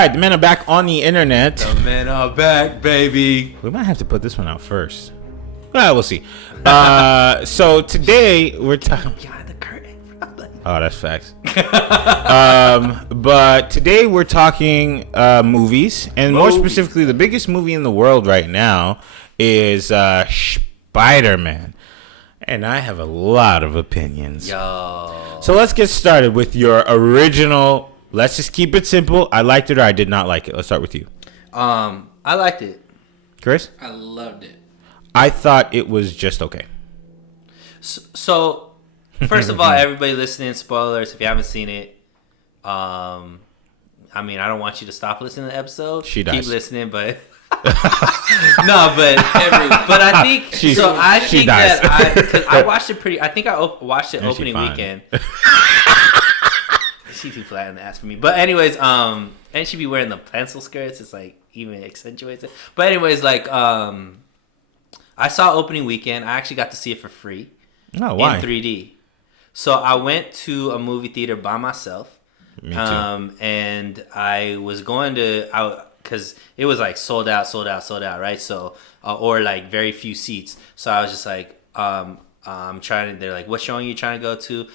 right, the men are back on the internet. The men are back, baby. We might have to put this one out first. We'll see. So today we're talking Behind the curtain. Oh, that's facts. But today we're talking movies, and more specifically, the biggest movie in the world right now is Spiderman. And I have a lot of opinions. Yo. So let's get started with your original. Let's just keep it simple. I liked it or I did not like it. Let's start with you. I liked it. Chris? I loved it. I thought it was just okay. So first of all, everybody listening, spoilers if you haven't seen it. I mean, I don't want you to stop listening to the episode. She does. Keep listening, but no, but I think I think that I watched it pretty. I think I watched it opening weekend. She too flat in the ass for me. But anyways, and she be wearing the pencil skirts. It's like even accentuates it. But anyways, like I saw opening weekend. I actually got to see it for free. Oh, why? In 3D. So I went to a movie theater by myself. Me too. And I was going to because it was like sold out, right? So or like very few seats. So I was just like, I'm trying to. They're like, what showing you trying to go to?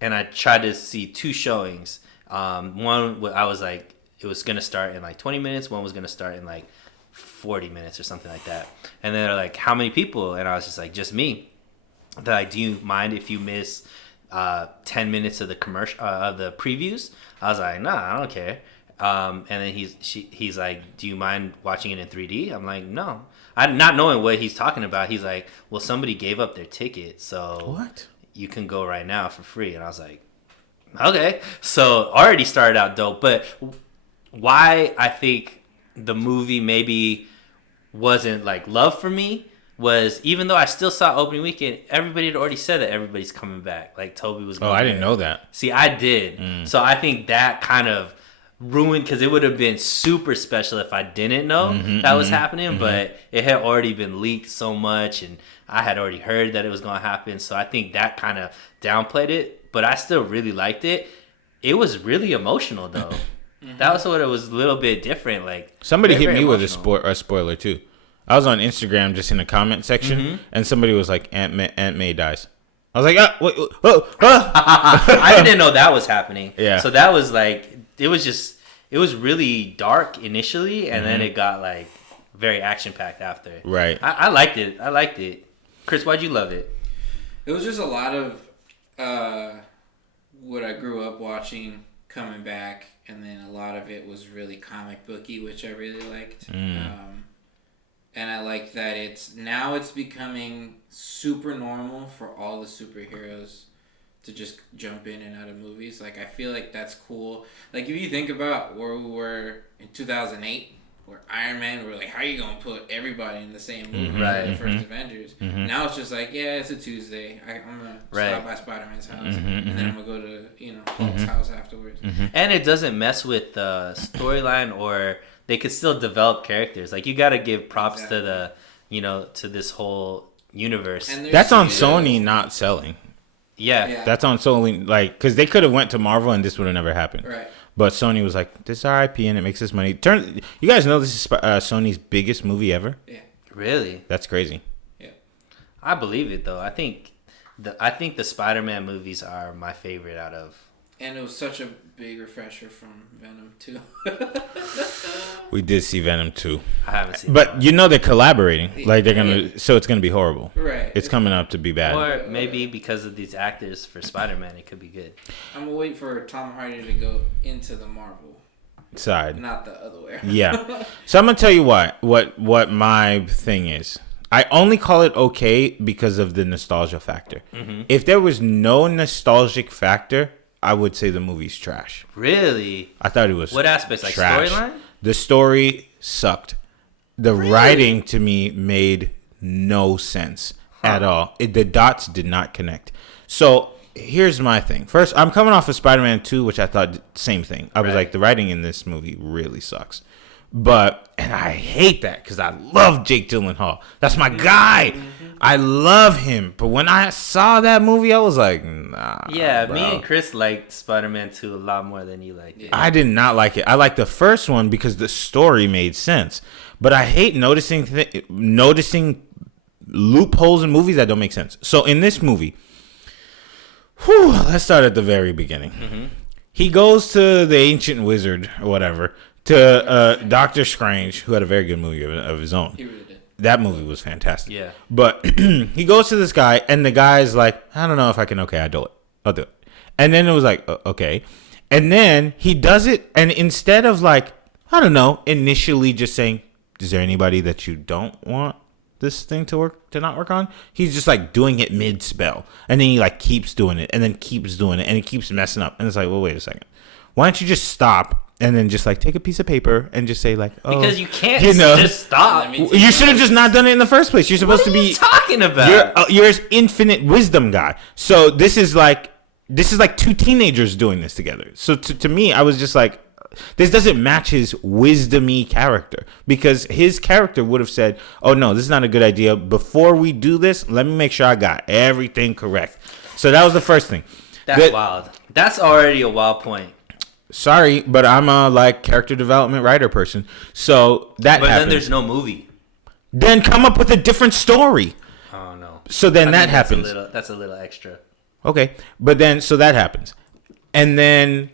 And I tried to see two showings. One, I was like, it was going to start in like 20 minutes. One was going to start in like 40 minutes or something like that. And then they're like, how many people? And I was just like, just me. They're like, do you mind if you miss 10 minutes of the commercial of the previews? I was like, nah, I don't care. And then he's like, do you mind watching it in 3D? I'm like, no. I'm not knowing what he's talking about. He's like, well, somebody gave up their ticket, so What? You can go right now for free. And I was like, okay. So already started out dope. But why I think the movie maybe wasn't like love for me was, even though I still saw opening weekend, everybody had already said that everybody's coming back. Like Toby was going I didn't know that. See, I did. So I think that kind of ruined, because it would have been super special if I didn't know that was happening. But it had already been leaked so much, and I had already heard that it was going to happen. So I think that kind of downplayed it. But I still really liked it. It was really emotional, though. That was what it was, a little bit different. Like Somebody very, hit me very with a spoiler too. I was on Instagram just in the comment section, and somebody was like, Aunt May dies. I was like, I didn't know that was happening. Yeah. So that was like, it was really dark initially, and then it got like very action packed after. Right. I liked it. Chris, why'd you love it? It was just a lot of what I grew up watching coming back, and then a lot of it was really comic booky, which I really liked. And I like that it's becoming super normal for all the superheroes to just jump in and out of movies. Like, I feel like that's cool. Like, if you think about where we were in 2008, where Iron Man, we're like, how are you going to put everybody in the same movie for the first Avengers? Now it's just like, yeah, it's a Tuesday. I'm going to stop by Spider-Man's house. And then I'm going to go to, Hulk's house afterwards. And it doesn't mess with the storyline, or they could still develop characters. Like, you got to give props to the, to this whole universe. That's on Sony not selling. Yeah. That's on Sony, like, because they could have went to Marvel and this would have never happened. Right. But Sony was like, this is our IP and it makes us money. You guys know this is Sony's biggest movie ever? Yeah. Really? That's crazy. Yeah. I believe it, though. I think the Spider-Man movies are my favorite out of. And it was such a big refresher from Venom 2. We did see Venom 2. I haven't seen But they're collaborating. Like, so it's going to be horrible. Right. It's coming up to be bad. Or maybe because of these actors for Spider-Man, it could be good. I'm going to wait for Tom Hardy to go into the Marvel side. Not the other way. Yeah. So I'm going to tell you what my thing is. I only call it okay because of the nostalgia factor. If there was no nostalgic factor, I would say the movie's trash. Really? I thought it was What aspects? Like trash. storyline? The story sucked. The writing to me made no sense at all. The dots did not connect. So here's my thing. First, I'm coming off of Spider-Man 2, which I thought same thing. I was like, the writing in this movie really sucks. And I hate that because I love Jake Gyllenhaal. That's my guy. I love him. But when I saw that movie, I was like, nah. Yeah, bro. me and Chris liked Spider-Man 2 a lot more than you liked it. I did not like it. I liked the first one because the story made sense. But I hate noticing loopholes in movies that don't make sense. So in this movie, let's start at the very beginning. Mm-hmm. He goes to the ancient wizard or whatever, to Doctor Strange, who had a very good movie of his own. He really did. That movie was fantastic. Yeah. But he goes to this guy, and the guy's like, I don't know if I can. Okay, I'll do it. And then it was like, okay. And then he does it, and instead of like, I don't know, initially just saying, is there anybody that you don't want this thing to not work on? He's just like doing it mid spell, and then he like keeps doing it, and then keeps doing it, and he keeps messing up. And it's like, well, wait a second. Why don't you just stop and then just like take a piece of paper and just say like, oh, because you can't just stop. You should have just not done it in the first place. You're supposed What are to be you talking about? You're an infinite wisdom guy. So this is like two teenagers doing this together. So to me, I was just like, this doesn't match his wisdomy character, because his character would have said, oh no, this is not a good idea. Before we do this, let me make sure I got everything correct. So that was the first thing. That's wild. That's already a wild point. Sorry, but I'm a like character development writer person. So that But happens. then there's no movie. Then come up with a different story. Oh no. So then that that's happens. That's a little extra. Okay, but then so that happens. And then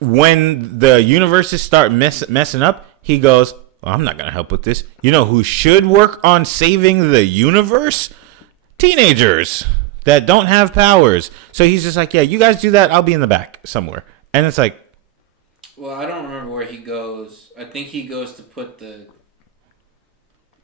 when the universes start messing up, he goes, well, I'm not going to help with this. You know who should work on saving the universe? Teenagers that don't have powers. So he's just like, yeah, you guys do that. I'll be in the back somewhere. And it's like, well, I don't remember where he goes. I think he goes to put the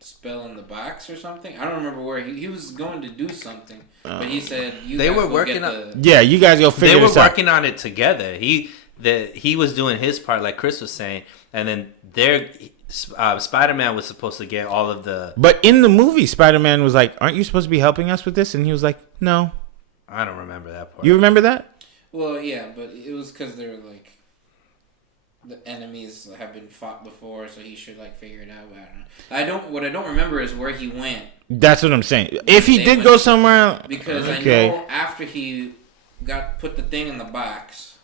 spell in the box or something. I don't remember where he was going to do something. But he said they were working on. Yeah, you guys go figure this out. They were working on it together. He was doing his part, like Chris was saying, and then Spider-Man was supposed to get all of the. But in the movie, Spider-Man was like, "Aren't you supposed to be helping us with this?" And he was like, "No." I don't remember that part. You remember that? Well, yeah, but it was because they were like, the enemies have been fought before, so he should like figure it out. But I don't know. What I don't remember is where he went. That's what I'm saying. If he did go somewhere, because I know after he put the thing in the box,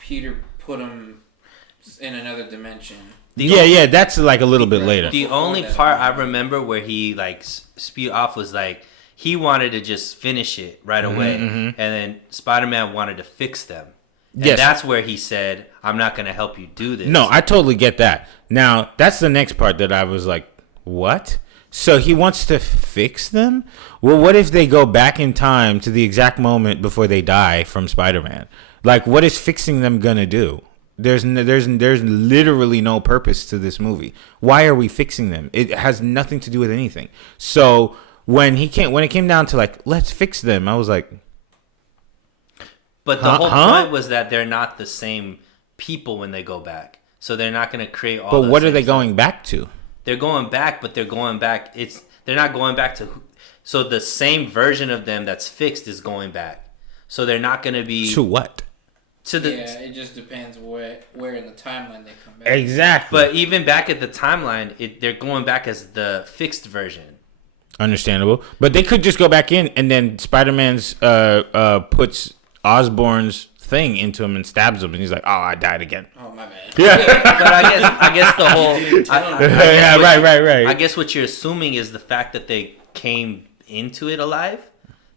Peter put him in another dimension. Yeah, that's like a little bit later. The only part I remember where he like spewed off was like he wanted to just finish it right away, and then Spider-Man wanted to fix them. And that's where he said, I'm not going to help you do this. No, I totally get that. Now, that's the next part that I was like, what? So he wants to fix them? Well, what if they go back in time to the exact moment before they die from Spider-Man? Like, what is fixing them going to do? There's literally no purpose to this movie. Why are we fixing them? It has nothing to do with anything. So when it came down to like, let's fix them, I was like, but the whole point was that they're not the same people when they go back. So they're not going to create all. But what are they going back to? They're going back, but they're going back. They're not going back to. So the same version of them that's fixed is going back. So they're not going to be to what? Yeah, it just depends where in the timeline they come back. Exactly. But even back at the timeline, they're going back as the fixed version. Understandable. But they could just go back in, and then Spider-Man's puts Osborn's thing into him and stabs him, and he's like, "Oh, I died again." Oh, my bad. Yeah. But I guess the whole. Right. I guess what you're assuming is the fact that they came into it alive.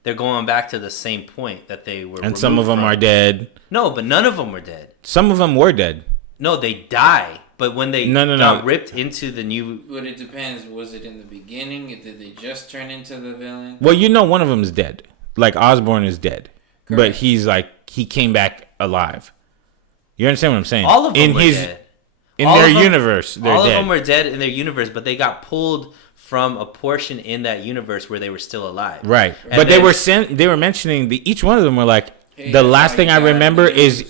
They're going back to the same point that they were. And some of them are dead. No, but none of them were dead. Some of them were dead. No, they die. But when they got ripped into the new... But it depends. Was it in the beginning? Did they just turn into the villain? Well, one of them is dead. Like, Osborn is dead. Correct. But he's like, he came back alive. You understand what I'm saying? All of them were dead. In their universe, they're dead. All of them were dead in their universe, but they got pulled from a portion in that universe where they were still alive. Right. But they were mentioning, each one of them were like, hey, the last thing I remember is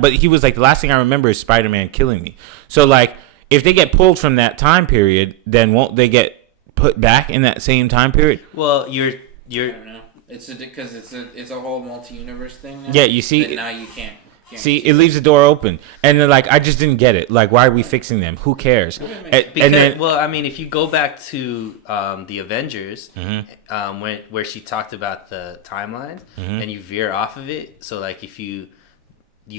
but he was like, the last thing I remember is Spider-Man killing me. So like, if they get pulled from that time period, then won't they get put back in that same time period? Well, you're I don't know. It's because it's a whole multi-universe thing now. Yeah, you see. And now you can't. See, it leaves the door open, and then like I just didn't get it. Like, why are we fixing them? Who cares? Because, and then, well, I mean, if you go back to the Avengers, where she talked about the timelines, and you veer off of it, so like if you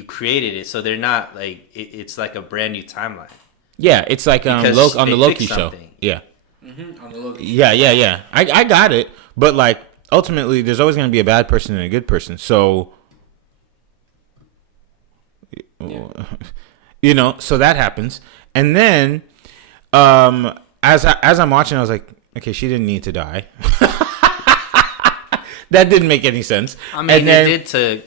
created it, so they're not like it's like a brand new timeline. Yeah, it's like on the Loki show. Yeah. On the Loki. Yeah. I got it, but like ultimately, there's always going to be a bad person and a good person. So. Yeah. So that happens, and then as I'm watching, I was like, okay, she didn't need to die. That didn't make any sense. I mean, they did to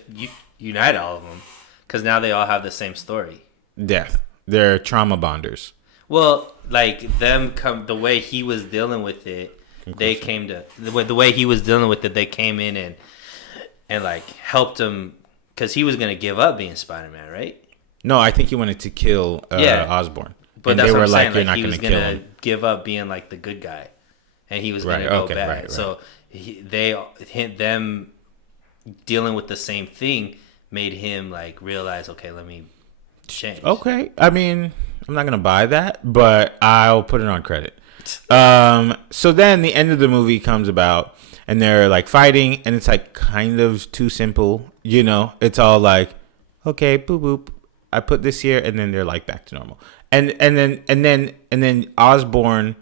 unite all of them, because now they all have the same story. Death. They're trauma bonders. Well, like the way he was dealing with it, they came to the way he was dealing with it. They came in and like helped him, because he was gonna give up being Spider-Man, right? No, I think he wanted to kill Osborn. But that's what I'm saying. You're not going to kill him. He was going to give up being like the good guy, and he was going to go bad. Right. So them dealing with the same thing made him like realize, okay, let me change. Okay, I mean, I'm not going to buy that, but I'll put it on credit. So then the end of the movie comes about, and they're like fighting, and it's like kind of too simple. It's all like, okay, boop boop. I put this here, and then they're like back to normal, and then Osborn.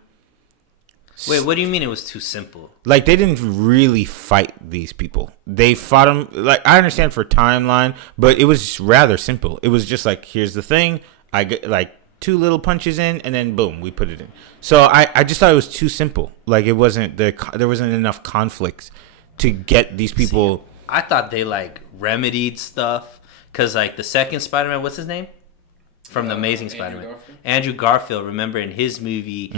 Wait, what do you mean it was too simple? Like they didn't really fight these people. They fought them. Like I understand for timeline, but it was rather simple. It was just like, here's the thing. I get like 2 little punches in, and then boom, we put it in. So I just thought it was too simple. Like it wasn't there wasn't enough conflicts to get these people. See, I thought they like remedied stuff. Because, like, the second Spider-Man, what's his name? From the Amazing Spider-Man. Andrew Garfield, remember in his movie,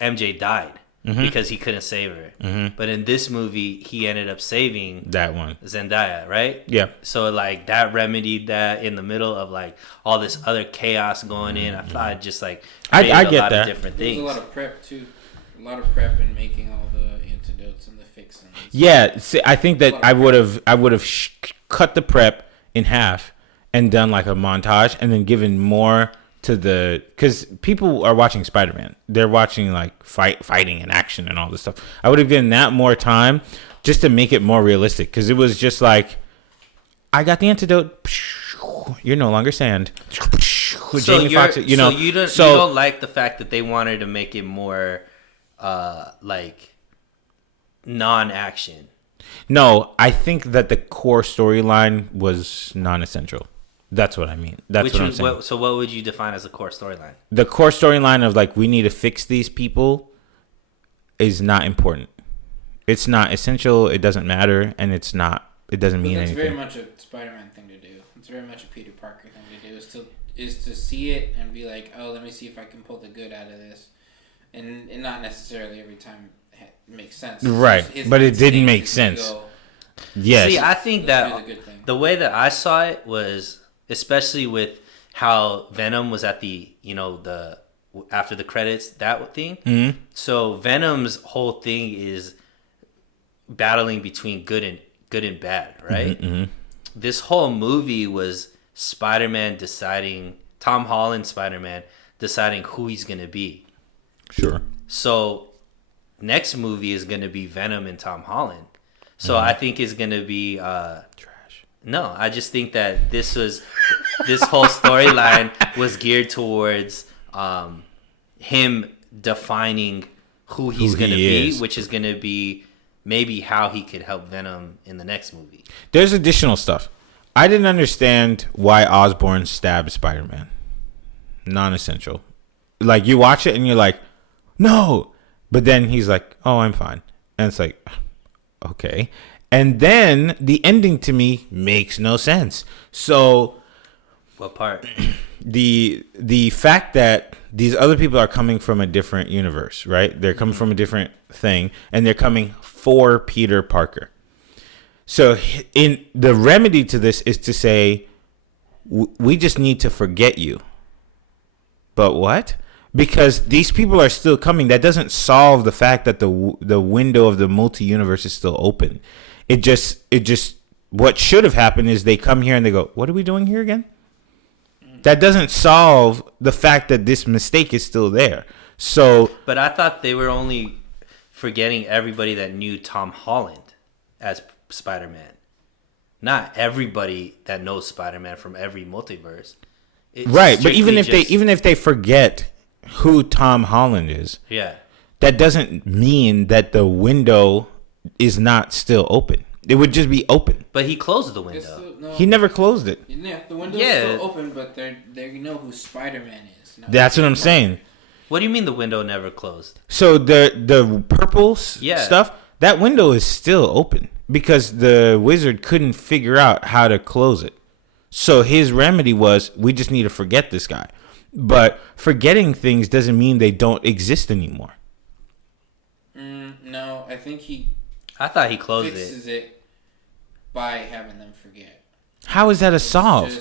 MJ died because he couldn't save her. But in this movie, he ended up saving that one, Zendaya, right? Yeah. So, like, that remedied that in the middle of, like, all this other chaos going in. I thought it just, like, created I get a lot that. of different things. There's a lot of prep, too. A lot of prep in making all the antidotes and the fixings. Yeah, see, I think that I would have cut the prep in half and done like a montage, and then given more to because people are watching Spider-Man. They're watching like fighting and action and all this stuff. I would have given that more time just to make it more realistic, because it was just like, I got the antidote. You're no longer sand. So you don't like the fact that they wanted to make it more like non-action. No, I think that the core storyline was non-essential. That's what I mean. That's what I'm saying. So what would you define as a core storyline? The core storyline of like, we need to fix these people is not important. It's not essential. It doesn't matter, and it doesn't mean anything. It's very much a Spider-Man thing to do. It's very much a Peter Parker thing to do. Is to see it and be like, oh, let me see if I can pull the good out of this, and not necessarily every time it makes sense. Right, but it didn't make sense. Yes. See, I think that the way that I saw it was, especially with how Venom was at the after the credits, that thing. Mm-hmm. So Venom's whole thing is battling between good and bad, right? Mm-hmm. This whole movie was Tom Holland Spider-Man deciding who he's going to be. Sure. So next movie is going to be Venom and Tom Holland. So I think it's going to be trash. No, I just think that this whole storyline was geared towards him defining who he's going to be, which is going to be maybe how he could help Venom in the next movie. There's additional stuff. I didn't understand why Osborn stabbed Spider-Man. Non-essential. Like, you watch it and you're like, no. But then he's like, oh, I'm fine. And it's like, okay. And then the ending to me makes no sense. So, what part? The fact that these other people are coming from a different universe, right? They're coming from a different thing, and they're coming for Peter Parker. So in the remedy to this is to say, we just need to forget you. But what? Because these people are still coming. That doesn't solve the fact that the window of the multi-universe is still open. It just what should have happened is they come here and they go, what are we doing here again? That doesn't solve the fact that this mistake is still there. So, but I thought they were only forgetting everybody that knew Tom Holland as Spider-Man. Not everybody that knows Spider-Man from every multiverse. It's right, but even if they forget who Tom Holland is, yeah, that doesn't mean that the window is not still open. It would just be open. But he closed the window. He never closed it. Yeah, the window's still open, but they know who Spider-Man is. That's what I'm saying. What do you mean the window never closed? So the purple stuff, that window is still open because the wizard couldn't figure out how to close it. So his remedy was, we just need to forget this guy. But forgetting things doesn't mean they don't exist anymore. No, I think I thought he closed fixes it by having them forget. How is that a solve?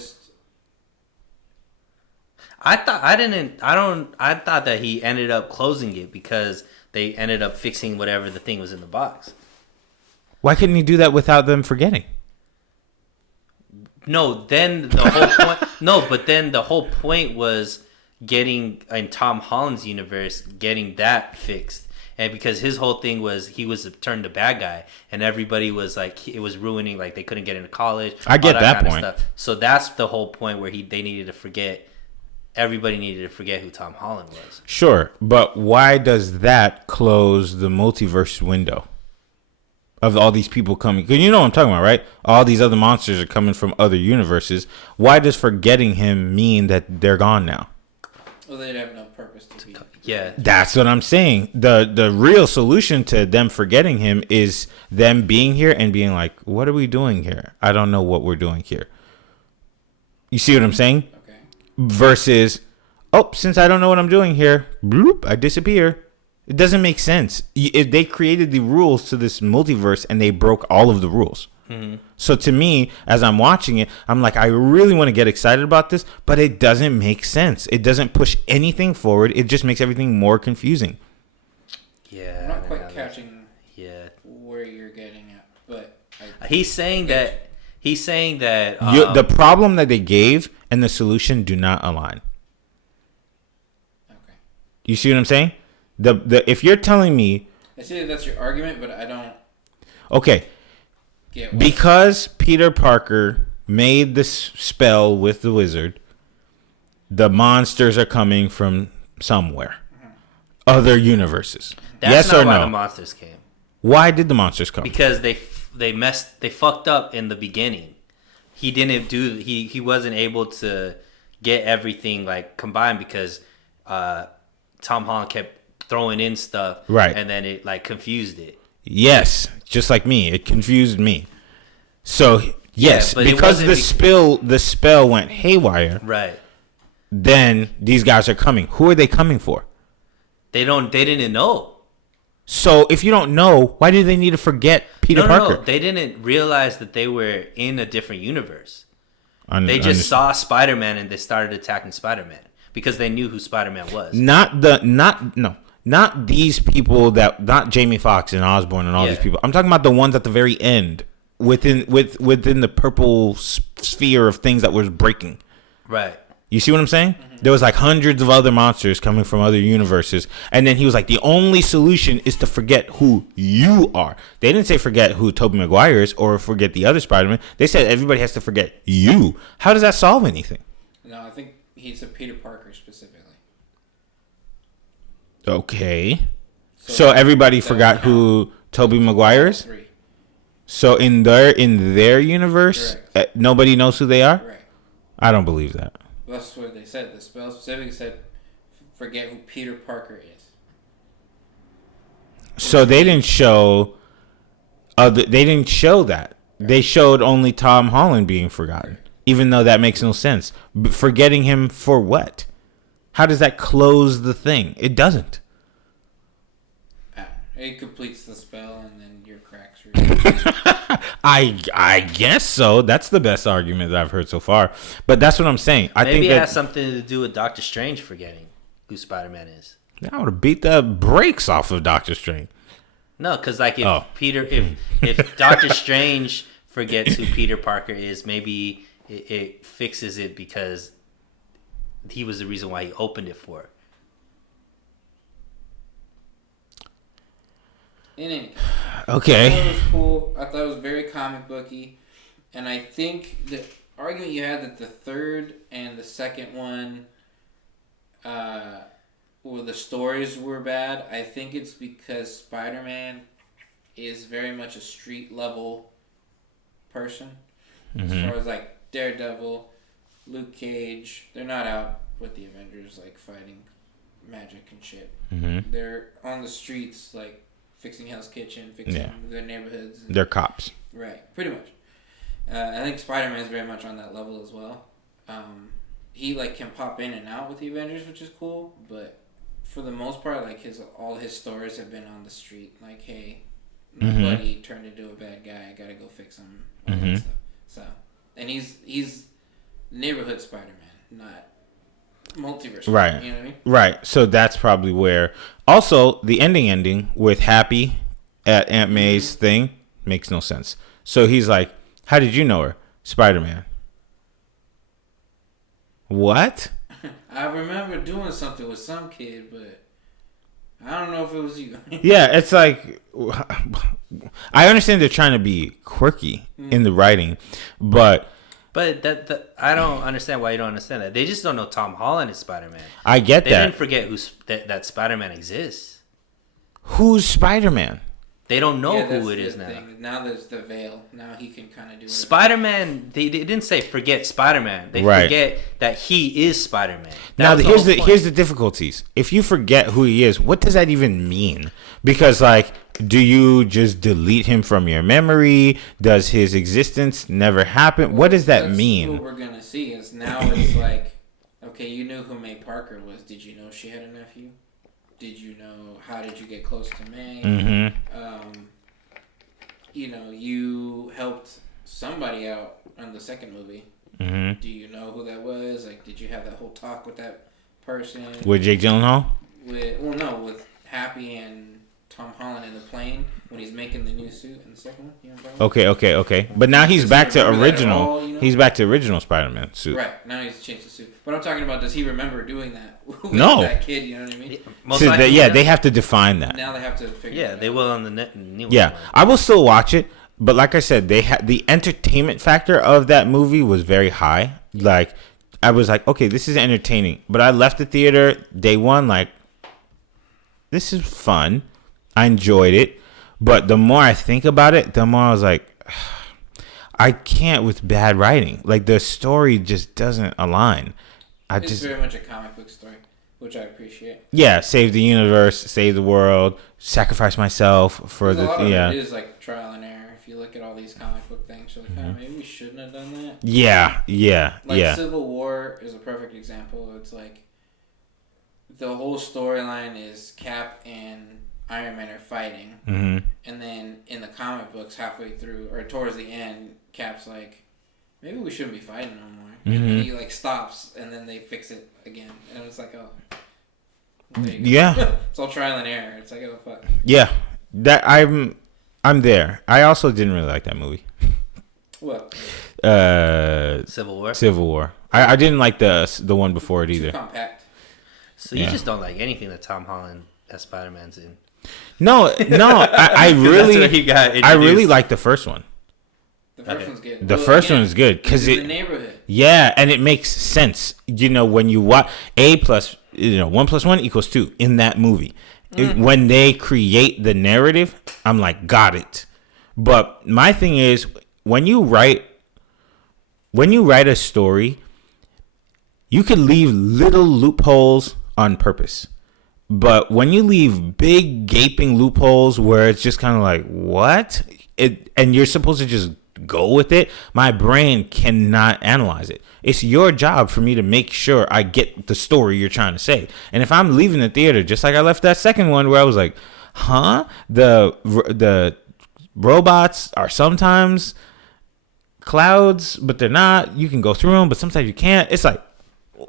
I thought that he ended up closing it because they ended up fixing whatever the thing was in the box. Why couldn't he do that without them forgetting? No, then the whole point. No, but then the whole point was getting in Tom Holland's universe, getting that fixed. And because his whole thing was he was turned the bad guy, and everybody was like, it was ruining, like they couldn't get into college. I get that point. So that's the whole point where they needed to forget. Everybody needed to forget who Tom Holland was. Sure, but why does that close the multiverse window of all these people coming? Because you know what I'm talking about, right? All these other monsters are coming from other universes. Why does forgetting him mean that they're gone now? Well, they'd have no purpose to be. Yeah, that's what I'm saying. The real solution to them forgetting him is them being here and being like, what are we doing here? I don't know what we're doing here. You see what I'm saying? Okay. Versus, since I don't know what I'm doing here, bloop, I disappear. It doesn't make sense. If they created the rules to this multiverse and they broke all of the rules. Mm-hmm. So to me, as I'm watching it, I'm like, I really want to get excited about this, but it doesn't make sense. It doesn't push anything forward. It just makes everything more confusing. Yeah, I'm not quite catching where you're getting at, but he's saying that the problem that they gave and the solution do not align. Okay. You see what I'm saying? If you're telling me, I see that's your argument, but I don't. Okay. Because Peter Parker made this spell with the wizard, the monsters are coming from somewhere. Other universes. That's yes not or why no? The monsters came. Why did the monsters come? Because they fucked up in the beginning. He didn't do he wasn't able to get everything like combined because Tom Holland kept throwing in stuff, right? And then it like confused it. Yes, just like me, it confused me. So yes, because the spell went haywire, right? Then these guys are coming. Who are they coming for? They didn't know. So if you don't know, why do they need to forget Peter Parker? No, they didn't realize that they were in a different universe. They just saw Spider-Man and they started attacking Spider-Man because they knew who Spider-Man was. Not these people not Jamie Foxx and Osborn and all these people. I'm talking about the ones at the very end within the purple sphere of things that was breaking. Right. You see what I'm saying? Mm-hmm. There was like hundreds of other monsters coming from other universes. And then he was like, the only solution is to forget who you are. They didn't say forget who Tobey Maguire is or forget the other Spider-Man. They said everybody has to forget you. How does that solve anything? No, I think he said Peter Parker specifically. Okay. So everybody forgot who Tobey Maguire is? Three. So in their universe, nobody knows who they are? Right. I don't believe that. That's what they said. The spell specifically said, forget who Peter Parker is. So they didn't show that. They showed only Tom Holland being forgotten, even though that makes no sense. Forgetting him for what? How does that close the thing? It doesn't. It completes the spell, and then your cracks read. I guess so. That's the best argument that I've heard so far. But that's what I'm saying. I think it has something to do with Doctor Strange forgetting who Spider-Man is. I would have beat the brakes off of Doctor Strange. No, because like if Doctor Strange forgets who Peter Parker is, maybe it fixes it because he was the reason why he opened it for her. In any case, Okay. I thought it was cool. I thought it was very comic booky, and I think the argument you had that the third and the second one, well, the stories were bad. I think it's because Spider-Man is very much a street level person, as far as like Daredevil, Luke Cage. They're not out with the Avengers like fighting magic and shit. Mm-hmm. They're on the streets like fixing Hell's Kitchen, fixing their neighborhoods. They're cops. Right, pretty much. I think Spider-Man is very much on that level as well. He like can pop in and out with the Avengers, which is cool, but for the most part, like all his stories have been on the street. Like, hey, my buddy turned into a bad guy. I gotta go fix him. All that stuff. So, and he's neighborhood Spider-Man, not multiverse. Right. You know what I mean? Right. So that's probably where. Also, the ending with Happy at Aunt May's thing makes no sense. So he's like, "How did you know her?" Spider-Man. What? I remember doing something with some kid, but I don't know if it was you. Yeah, it's like I understand they're trying to be quirky in the writing, but that I don't understand why you don't understand that. They just don't know Tom Holland is Spider-Man. I get They that. didn't forget that Spider-Man exists. Who's Spider-Man? They don't know that's who it the is now. thing. Now there's the veil. Now he can kind of do it. Spider-Man, they didn't say forget Spider-Man. They Right. forget that he is Spider-Man. Now was here's whole the point. here's the difficulties. If you forget who he is, what does that even mean? Because like, do you just delete him from your memory? Does his existence never happen? What does that That's mean? What we're gonna see is now it's like, okay, you knew who May Parker was. Did you know she had a nephew? Did you know? How did you get close to May? You know, you helped somebody out on the second movie. Do you know who that was? Like, did you have that whole talk with that person? With Jake Gyllenhaal? With Happy and Tom Holland in the plane when he's making the new suit in the second one. You know what I'm talking about? Okay. But now he's Does he back to remember that at original. all, you know? He's back to original Spider-Man suit. Right, now he's changed the suit. But I'm talking about, does he remember doing that with No. that kid, you know what I mean? Most So likely, they have to define that. Now they have to figure Yeah, it they out. will on the new one. Yeah, I will still watch it, but like I said, they had the entertainment factor of that movie was very high. Like, I was like, okay, this is entertaining, but I left the theater day one like, this is fun. I enjoyed it, but the more I think about it, the more I was like, I can't with bad writing. Like, the story just doesn't align. It's very much a comic book story, which I appreciate. Yeah, save the universe, save the world, sacrifice myself for A lot of yeah. it is like trial and error. If you look at all these comic book things, you're like, maybe we shouldn't have done that. Yeah. Like Civil War is a perfect example. It's like the whole storyline is Cap and Iron Man are fighting, and then in the comic books, halfway through or towards the end, Cap's like, maybe we shouldn't be fighting no more. And then he like stops, and then they fix it again, and it's like, oh, there you go. Yeah. It's all trial and error. It's like, oh fuck. Yeah, that I'm there. I also didn't really like that movie. What? Civil War. Civil War. I didn't like the one before it Too either. compact. So you just don't like anything that Tom Holland as Spider-Man's in. No. I really, that's what he got I really introduced. like the first one. The first one's good. The first one is good because because in the it, neighborhood. yeah, and it makes sense. You know, when you watch 1 + 1 = 2 in that movie. When they create the narrative, I'm like, got it. But my thing is, when you write a story, you can leave little loopholes on purpose. But when you leave big gaping loopholes where it's just kind of like, what? And you're supposed to just go with it, my brain cannot analyze it. It's your job for me to make sure I get the story you're trying to say. And if I'm leaving the theater, just like I left that second one where I was like, huh? The robots are sometimes clouds, but they're not. You can go through them, but sometimes you can't. It's like,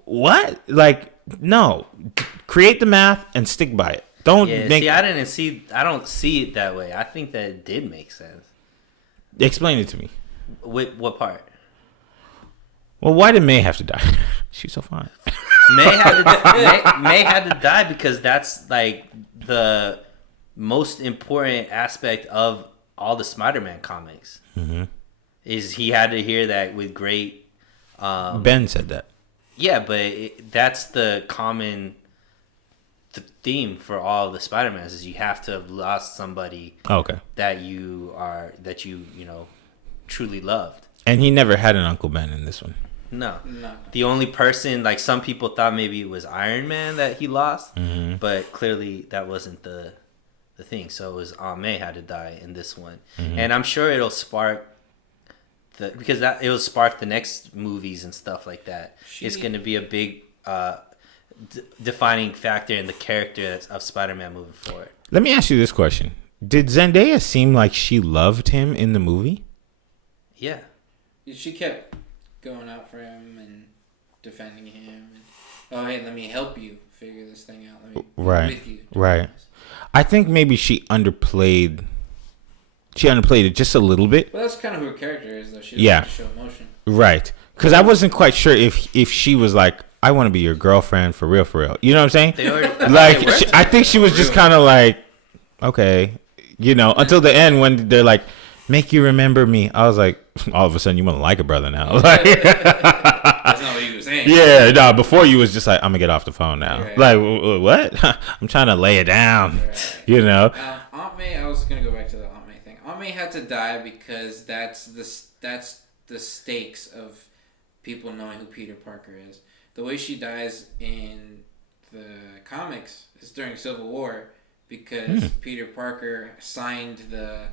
what? Like, no. Create the math and stick by it. Don't make. I don't see it that way. I think that it did make sense. Explain it to me. What part? Well, why did May have to die? She's so fine. May had to die because that's like the most important aspect of all the Spider-Man comics. Mm-hmm. Is he had to hear that with great. Ben said that. Yeah, but that's the common theme for all the Spider-Mans is you have to have lost somebody. That you truly loved. And he never had an Uncle Ben in this one. No. The only person, like some people thought maybe it was Iron Man that he lost, but clearly that wasn't the thing. So it was Aunt May had to die in this one, and I'm sure it'll spark it'll spark the next movies and stuff like that. It's going to be a big defining factor in the character of Spider-Man moving forward. Let me ask you this question: did Zendaya seem like she loved him in the movie? Yeah, she kept going out for him and defending him. And, hey, let me help you figure this thing out. Let me be with you. Right. I think maybe she underplayed it just a little bit. Well, that's kind of who her character is, though. She doesn't have to show emotion. Right. Because I wasn't quite sure if she was like, I want to be your girlfriend for real. You know what I'm saying? I think she was just kind of like, okay. Until the end when they're like, make you remember me. I was like, all of a sudden you want to like a brother now. Like, that's not what you were saying. Yeah, no. Before you was just like, I'm gonna get off the phone now. Right. Like, what? I'm trying to lay it down. Right. Aunt May. I was gonna go back to the Aunt May thing. Aunt May had to die because that's the stakes of people knowing who Peter Parker is. The way she dies in the comics is during Civil War because Peter Parker signed the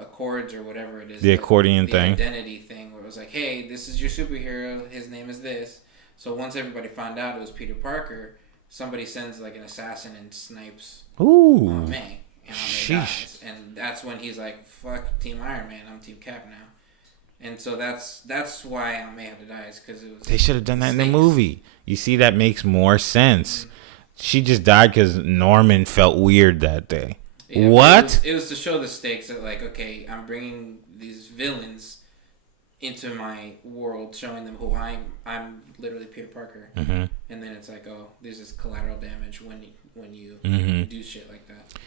accords or whatever it is. The accordion thing. The identity thing where it was like, hey, this is your superhero. His name is this. So once everybody found out it was Peter Parker, somebody sends like an assassin and snipes Aunt May. And Aunt May dies. And that's when he's like, fuck Team Iron Man. I'm Team Cap now. And so that's why Aunt May had to die. Is because it was. They should have done that in the movie. You see, that makes more sense. Mm-hmm. She just died because Norman felt weird that day. Yeah, what? It was to show the stakes that, like, okay, I'm bringing these villains into my world, showing them who I'm literally Peter Parker. Mm-hmm. And then it's like, oh, this is collateral damage when you do shit like that. So.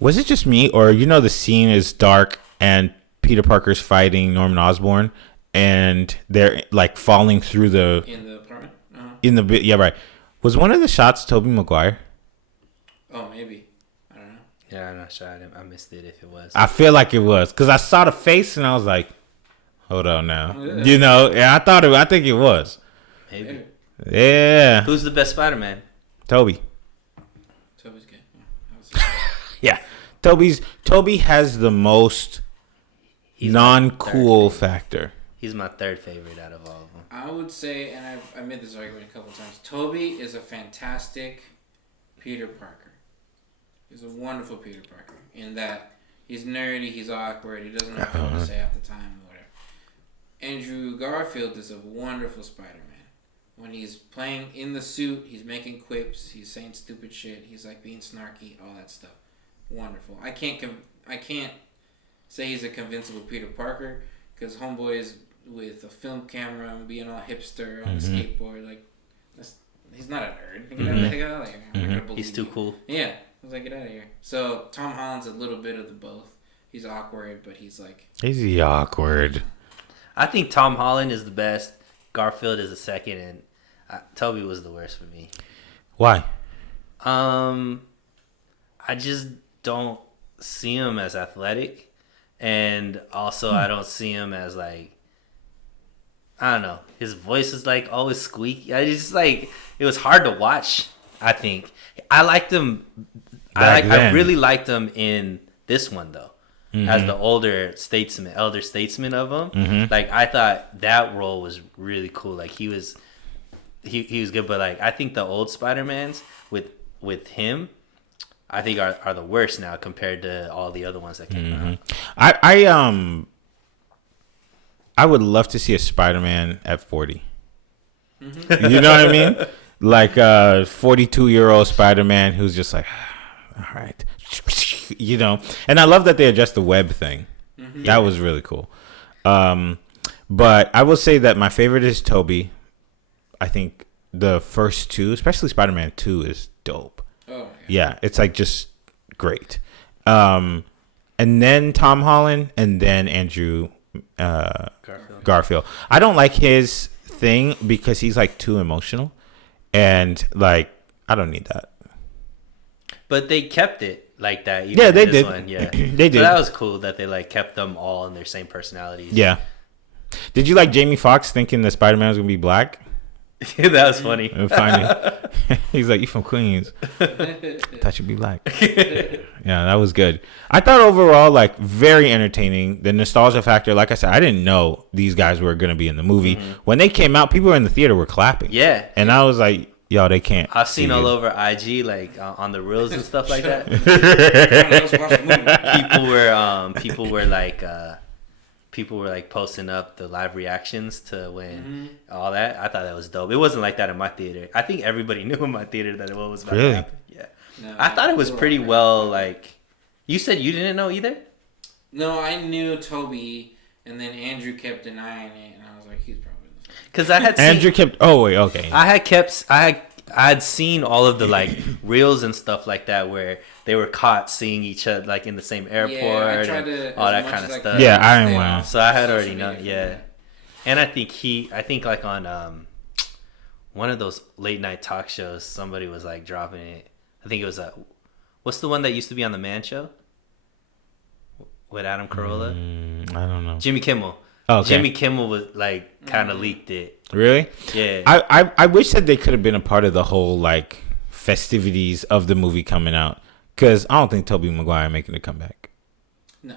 Was it just me, or the scene is dark and Peter Parker's fighting Norman Osborn, and they're like falling through in the apartment? Uh-huh. Right. Was one of the shots Tobey Maguire? Oh, maybe. Yeah, I'm not sure. I missed it if it was. I feel like it was because I saw the face and I was like, "Hold on now," Yeah, I think it was. Maybe. Yeah. Who's the best Spider-Man? Toby. Toby's good. Yeah. Toby has the most non-cool factor. He's my third favorite out of all of them. I would say, and I've made this argument a couple times. Toby is a fantastic Peter Parker. He's a wonderful Peter Parker in that he's nerdy, he's awkward, he doesn't know what to say half the time or whatever. Andrew Garfield is a wonderful Spider-Man. When he's playing in the suit, he's making quips, he's saying stupid shit, he's like being snarky, all that stuff. Wonderful. I can't say he's a convincible Peter Parker because homeboy is with a film camera and being all hipster on a skateboard. Like, he's not a nerd. Get the heck out of here. I'm not gonna believe he's too cool. Yeah. I was like, get out of here. So Tom Holland's a little bit of the both. He's awkward, but he's like... Is he awkward? I think Tom Holland is the best. Garfield is the second, and Toby was the worst for me. Why? I just don't see him as athletic, and also I don't see him as like... I don't know. His voice is like always squeaky. It was hard to watch, I think. I liked him... I really liked him in this one though, as the elder statesman of him. Mm-hmm. Like I thought that role was really cool. Like he was good, but like I think the old Spider-Mans with him, I think are the worst now compared to all the other ones that came out. I would love to see a Spider-Man at 40. Mm-hmm. You know what I mean? Like a 42-year-old Spider-Man who's just like, all right, and I love that they addressed the web thing. Mm-hmm. That was really cool. But I will say that my favorite is Toby. I think the first two, especially Spider-Man 2, is dope. Oh, my yeah, it's like just great. And then Tom Holland, and then Andrew Garfield. I don't like his thing because he's like too emotional, and like I don't need that. But they kept it like that. Yeah, they did. One. Yeah, they did. So that was cool that they like kept them all in their same personalities. Yeah. Did you like Jamie Foxx thinking that Spider-Man was gonna be black? That was funny. He's like, "You from Queens? I thought you'd be black." Yeah, that was good. I thought overall, like, very entertaining. The nostalgia factor, like I said, I didn't know these guys were gonna be in the movie. When they came out, people in the theater were clapping. Yeah, and I was like, "Yo, they can't." I've seen all over IG, like on the reels and stuff like that. People were like posting up the live reactions to when all that. I thought that was dope. It wasn't like that in my theater. I think everybody knew in my theater that it was about to happen. Yeah. No, I thought it was pretty well, like, you said you didn't know either? No, I knew Toby, and then Andrew kept denying it, and I was like, he's probably the same. Because I had seen... Andrew kept... Oh, wait, okay. I had seen all of the, like, reels and stuff like that where they were caught seeing each other, like, in the same airport and all that kind of stuff. Yeah, I didn't want to. So I had already known, yeah. And I think, like, on one of those late-night talk shows, somebody was, like, dropping it. I think it was what's the one that used to be on the Man Show with Adam Carolla? I don't know. Jimmy Kimmel. Oh, okay. Jimmy Kimmel was like kind of leaked it. Really? Yeah. I wish that they could have been a part of the whole like festivities of the movie coming out, because I don't think Tobey Maguire making a comeback. No.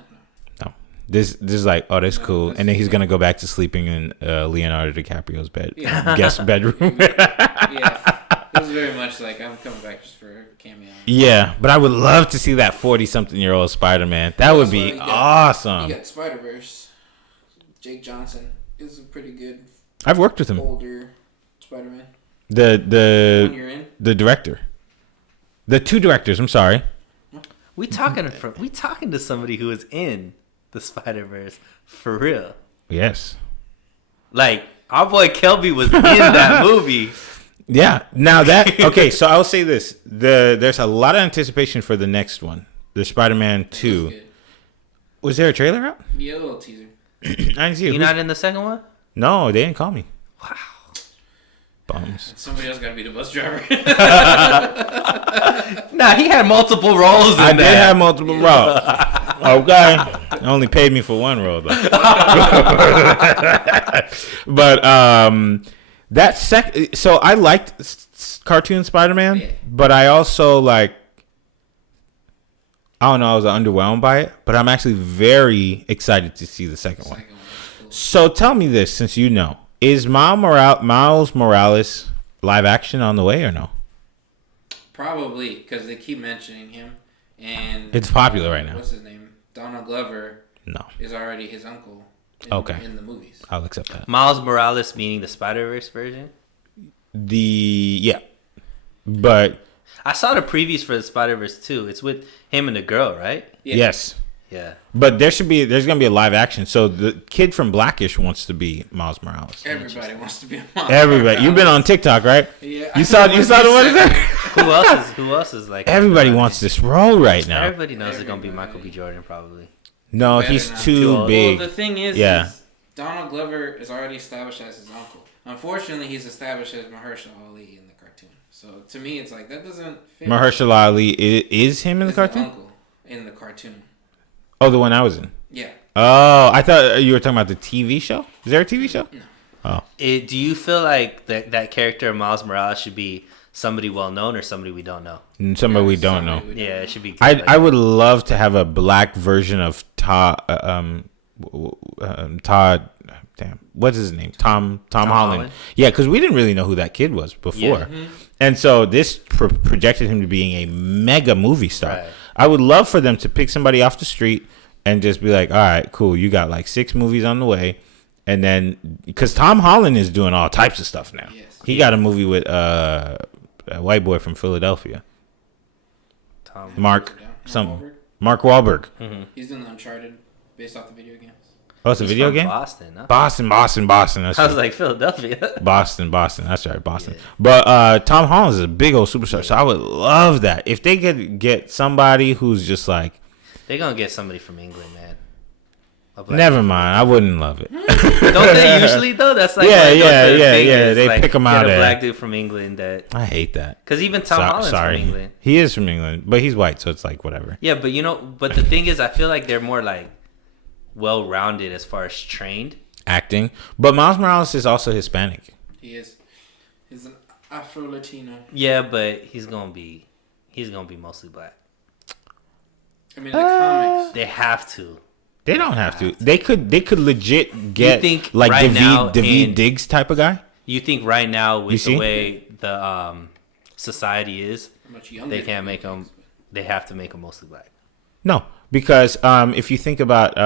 This is like, oh, that's cool, and then he's gonna go back to sleeping in Leonardo DiCaprio's bed, guest bedroom. Yeah. It was very much like, I'm coming back just for a cameo. Yeah, but I would love to see that 40-something-year-old Spider-Man. That would be awesome. You got Spider-Verse. Jake Johnson is a pretty good... I've worked with him. Older Spider-Man. The director. The two directors, I'm sorry. We talking to somebody who is in the Spider-Verse for real. Yes. Like, our boy Kelby was in that movie. Yeah. Now that okay, so I'll say this: there's a lot of anticipation for the next one, the Spider-Man 2. Was there a trailer out? Yeah, a little teaser. I didn't see it. You're not in the second one? No, they didn't call me. Wow. Bums. Somebody else got to be the bus driver. Nah, he had multiple roles. I did have multiple roles. Okay, they only paid me for one role though. But so I liked cartoon Spider-Man, but I also I don't know, I was underwhelmed by it, but I'm actually very excited to see the second one. Cool. So tell me this, since you know, is Miles Morales live action on the way or no? Probably, because they keep mentioning him, and it's popular right now. What's his name? Donald Glover. No, is already his uncle. In the movies. I'll accept that. Miles Morales meaning the Spider-Verse version? But I saw the previews for the Spider-Verse 2. It's with him and the girl, right? Yeah. Yes. Yeah. But there's gonna be a live action. So the kid from Blackish wants to be Miles Morales. Everybody wants to be Miles. Everybody. You've been on TikTok, right? Yeah. You saw the one? Who else is like? Everybody wants this role right now. Everybody knows it's gonna be Michael B. Jordan probably. No, he's too big. Well, the thing is Donald Glover is already established as his uncle. Unfortunately, he's established as Mahershala Ali in the cartoon. So to me, it's like that doesn't fit. Mahershala Ali is him in the cartoon? Uncle in the cartoon. Oh, the one I was in? Yeah. Oh, I thought you were talking about the TV show. Is there a TV show? No. Oh. Do you feel like that character of Miles Morales should be somebody well known or somebody we don't know? Somebody we don't know. Yeah, it should be. I would love to have a black version of Todd. Damn, what's his name? Tom Holland. Yeah, because we didn't really know who that kid was before, and so this projected him to being a mega movie star. Right. I would love for them to pick somebody off the street and just be like, all right, cool, you got like 6 movies on the way. And then, because Tom Holland is doing all types of stuff now. Yes. He got a movie with a white boy from Philadelphia. Mark Wahlberg. Mm-hmm. He's doing Uncharted based off the video games. Oh, it's a He's video from game? Boston. Huh? Boston. That's I was right. like Philadelphia. Boston. That's right, Boston. Yeah. But Tom Holland is a big old superstar, so I would love that if they could get somebody who's just like. They're gonna get somebody from England, man. Never mind, I wouldn't love it. Don't they usually though? That's like Yeah, one of yeah, the yeah, thing yeah. is, They like, pick 'em get out a of- black dude from England that. I hate that. Because even Tom Holland's from England. He is from England, but he's white, so it's like whatever. Yeah, but but the thing is, I feel like they're more like well-rounded as far as trained. Acting, but Miles Morales is also Hispanic. He is. He's an Afro-Latino. Yeah, but he's gonna be mostly black. I mean, the comics. They have to. They don't have to. They could legit get think like right now David Diggs type of guy. You think right now with see? the way the society is, Much younger. they can't make them. They have to make them mostly black. No, because if you think about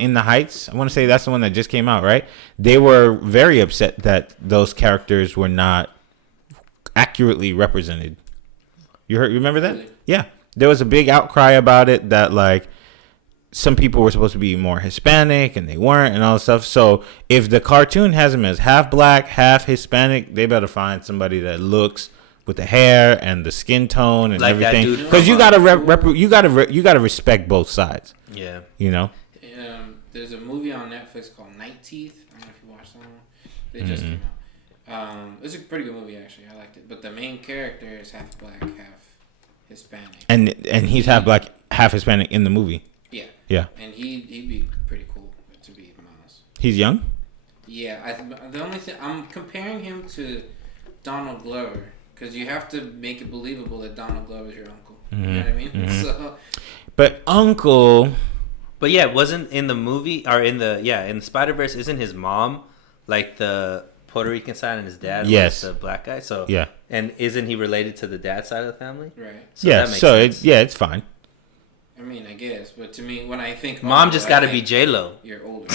In the Heights, I want to say that's the one that just came out, right? They were very upset that those characters were not accurately represented. You remember that? Really? Yeah, there was a big outcry about it that like some people were supposed to be more Hispanic and they weren't and all this stuff. So if the cartoon has them as half black, half Hispanic, they better find somebody that looks with the hair and the skin tone and Like that everything. dude Because you from- gotta you gotta respect both sides. Yeah. You know. There's a movie on Netflix called Night Teeth. I don't know if you watched that one. It just came out. It's a pretty good movie actually. I liked it. But the main character is half black, half Hispanic. And he's half black, half Hispanic in the movie. Yeah. Yeah. And he'd be pretty cool to be Miles. He's young. Yeah. The only thing I'm comparing him to Donald Glover because you have to make it believable that Donald Glover is your uncle. You know what I mean? So. But Uncle. But yeah, it wasn't in the movie or in the Spider-Verse. Isn't his mom like the Puerto Rican side and his dad Yes. was the black guy? So Yeah. And isn't he related to the dad side of the family? Right. So Yeah. that makes So sense. it's fine. I mean, I guess, but to me, when I think Mom uncle, just I got to think be J-Lo. You're older.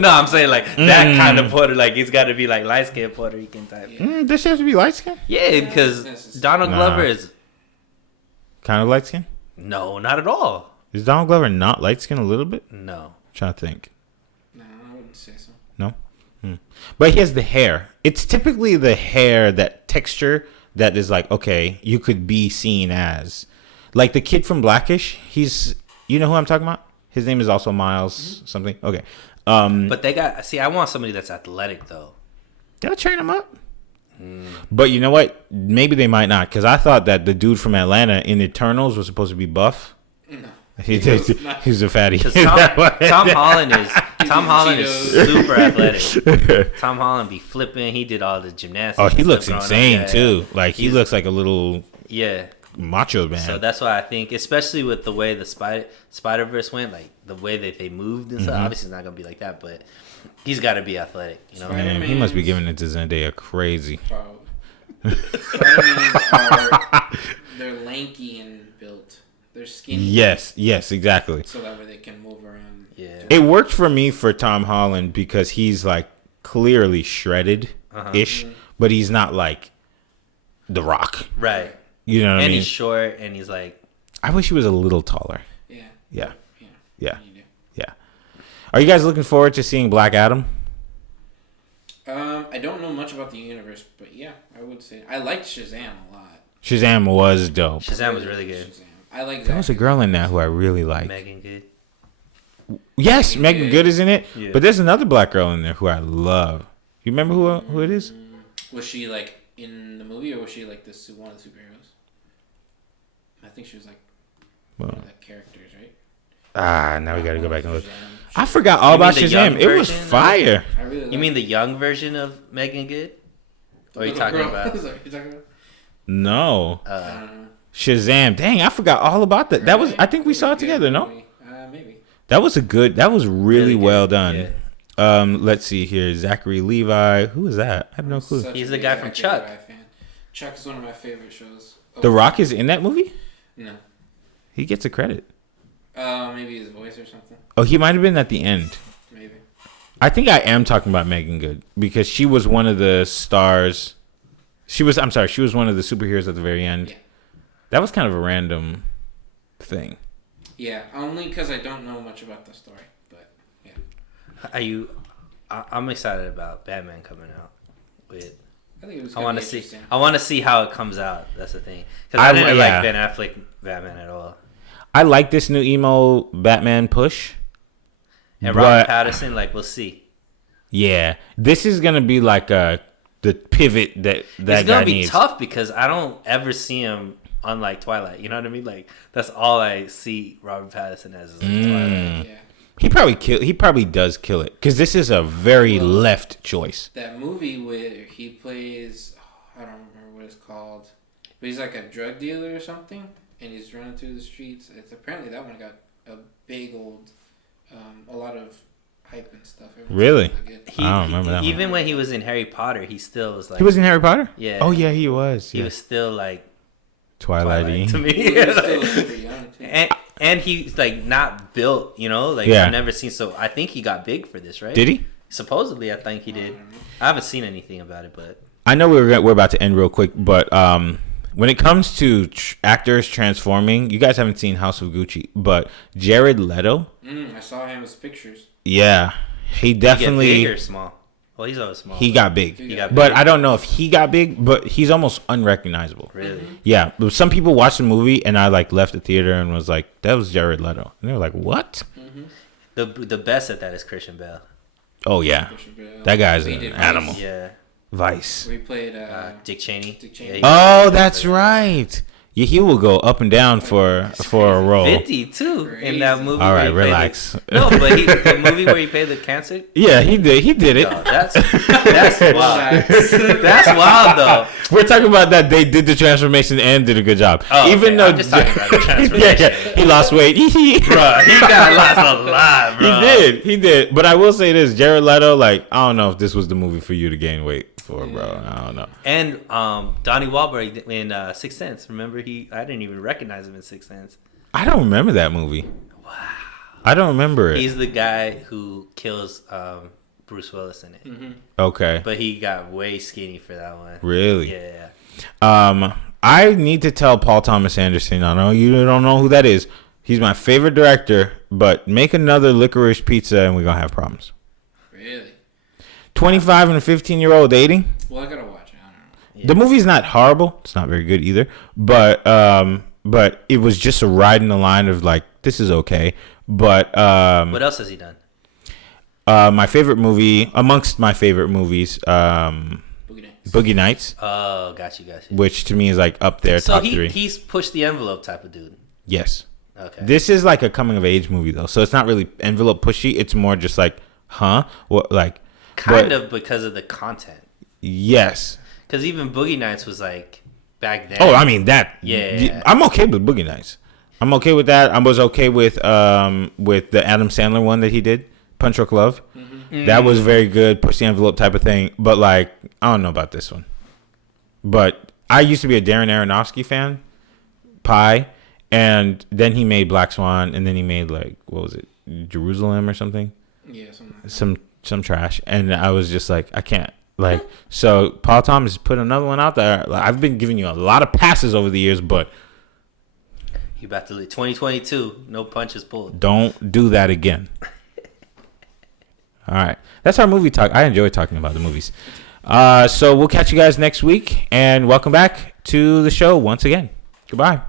No, I'm saying like that kind of Puerto, like he's got to be like light skinned Puerto Rican type. Yeah. Does she have to be light skin? Yeah, because necessary. Donald Nah. Glover is Kind of light skin. no, not at all. Is Donald Glover not light skin a little bit? No. trying to think. No, I wouldn't say so. No. But he has the hair. It's typically the hair, that texture that is like, okay, you could be seen as. Like the kid from Blackish, you know who I'm talking about? His name is also Miles something. Okay. But they got, I want somebody that's athletic though. They'll train him up. But you know what? Maybe they might not. Because I thought that the dude from Atlanta in Eternals was supposed to be buff. No. He's a fatty. Because Tom Holland is super athletic. Tom Holland be flipping. He did all the gymnastics. Oh, he and looks stuff growing insane up. too. Like he He's- looks like a little Yeah. macho man. So that's why I think, especially with the way the Spider-Verse went, like the way that they moved and stuff. Obviously, it's not gonna be like that, but he's got to be athletic. You know. Man, he must be giving it to Zendaya crazy. Probably. Spider-Man they're lanky and built. They're skinny. Yes, exactly. So that way they can move around. Yeah. It worked for me for Tom Holland because he's like clearly shredded ish, but he's not like The Rock. Right. You know what I And mean? he's short, and he's like, I wish he was a little taller. Yeah. Yeah. Yeah. Yeah. You do. Yeah. Are you guys looking forward to seeing Black Adam? I don't know much about the universe, but yeah, I would say I liked Shazam a lot. Shazam was dope. Shazam was really good. Shazam. I like There was a girl in that who I really liked. Megan Good. Yes, Megan Good. Good is in it. Yeah. But there's another black girl in there who I love. You remember who it is? Was she like in the movie, or was she like one of the superheroes? I think she was like one of the characters, right? Now we got to go back and look. Shazam. I forgot all You about mean the young Shazam. It was version? fire. I really You like mean the young version of Megan Good? Or are you Little talking girl. about? Is that what you're talking about? No. I don't know. Shazam. Dang, I forgot all about that. That was, I think we saw it together, no? Maybe. That was really good. well done. Yeah. Let's see here. Zachary Levi. Who is that? I have no clue. Such He's a the big guy from Zachary Chuck. Levi fan. Chuck is one of my favorite shows. Oh, The Rock is in that movie? No. He gets a credit. Maybe his voice or something. Oh, he might have been at the end. Maybe. I think I am talking about Megan Good because she was one of the stars. She was one of the superheroes at the very end. Yeah. That was kind of a random thing. Yeah, only because I don't know much about the story. I'm excited about Batman coming out. I think it was. I want to see. I want to see how it comes out. That's the thing. Because I didn't like Ben Affleck Batman at all. I like this new emo Batman push. And Robert Pattinson, like, we'll see. Yeah, this is gonna be like the pivot that it's gonna guy be needs. tough because I don't ever see him unlike Twilight. You know what I mean? Like, that's all I see Robert Pattinson as is like Twilight. Yeah. He probably does kill it because this is a very left choice. That movie where he plays, I don't remember what it's called, but he's like a drug dealer or something, and he's running through the streets. It's apparently that one got a big old, a lot of hype and stuff. Really? I don't remember that. Even when he was in Harry Potter, he still was like. He was in Harry Potter? Yeah. Oh yeah, he was. He was still like Twilight-y to me. He was still super young too. And he's like not built, you know. Like I've never seen. So I think he got big for this, right? Did he? Supposedly, I think he did. I haven't seen anything about it, but I know we're about to end real quick, but when it comes to actors transforming, you guys haven't seen House of Gucci, but Jared Leto. I saw him with pictures. Yeah, he definitely. Did he get big or small? Well, he's always small. He got big. He got big. But I don't know if he got big, but he's almost unrecognizable. Really? Yeah. But some people watched the movie, and I like left the theater and was like, "That was Jared Leto," and they were like, "What?" The best at that is Christian Bale. Oh yeah, that guy's an animal. Yeah. Vice. We played Dick Cheney. Oh, that's right. Yeah, he will go up and down for a role. 50 too in that movie. All right, relax. No, but the movie where he played the cancer. Yeah, he did. He did it. No, that's wild. That's wild though. We're talking about that they did the transformation and did a good job. Oh, even though I'm just talking about the transformation. he lost weight. Bro, he got lost a lot, bro. He did. But I will say this, Jared Leto, like, I don't know if this was the movie for you to gain weight for, bro. I don't know. And Donnie Wahlberg in Sixth Sense. Remember, I didn't even recognize him in Sixth Sense. I don't remember that movie. Wow. I don't remember it. He's the guy who kills Bruce Willis in it. Okay. But he got way skinny for that one. Really? Yeah. I need to tell Paul Thomas Anderson, I know you don't know who that is. He's my favorite director, but make another Licorice Pizza and we're going to have problems. Really? 25 and a 15-year-old dating? Well, I got to watch it. I don't know. Yeah. The movie's not horrible. It's not very good either. But it was just a ride in the line of like, this is okay. But what else has he done? My favorite movie, amongst my favorite movies, Boogie Nights. Oh, got you. Which to me is like up there, so top 3. He's pushed the envelope type of dude. Yes. Okay. This is like a coming of age movie though, so it's not really envelope pushy. It's more just like, huh? What like? Kind of because of the content. Yes. Because even Boogie Nights was like back then. Oh, I mean that. Yeah. I'm okay with Boogie Nights. I'm okay with that. I was okay with the Adam Sandler one that he did, Punch Drunk Love. That was very good, push the envelope type of thing. But like, I don't know about this one. But I used to be a Darren Aronofsky fan, Pie, and then he made Black Swan, and then he made like, what was it, Jerusalem or something? Yeah, something like that. Some trash, and I was just like, I can't. Like, so Paul Thomas put another one out there. Like, I've been giving you a lot of passes over the years, but you about to leave 2022, no punches pulled. Don't do that again. All right, that's our movie talk. I enjoy talking about the movies. So we'll catch you guys next week, and welcome back to the show once again. Goodbye.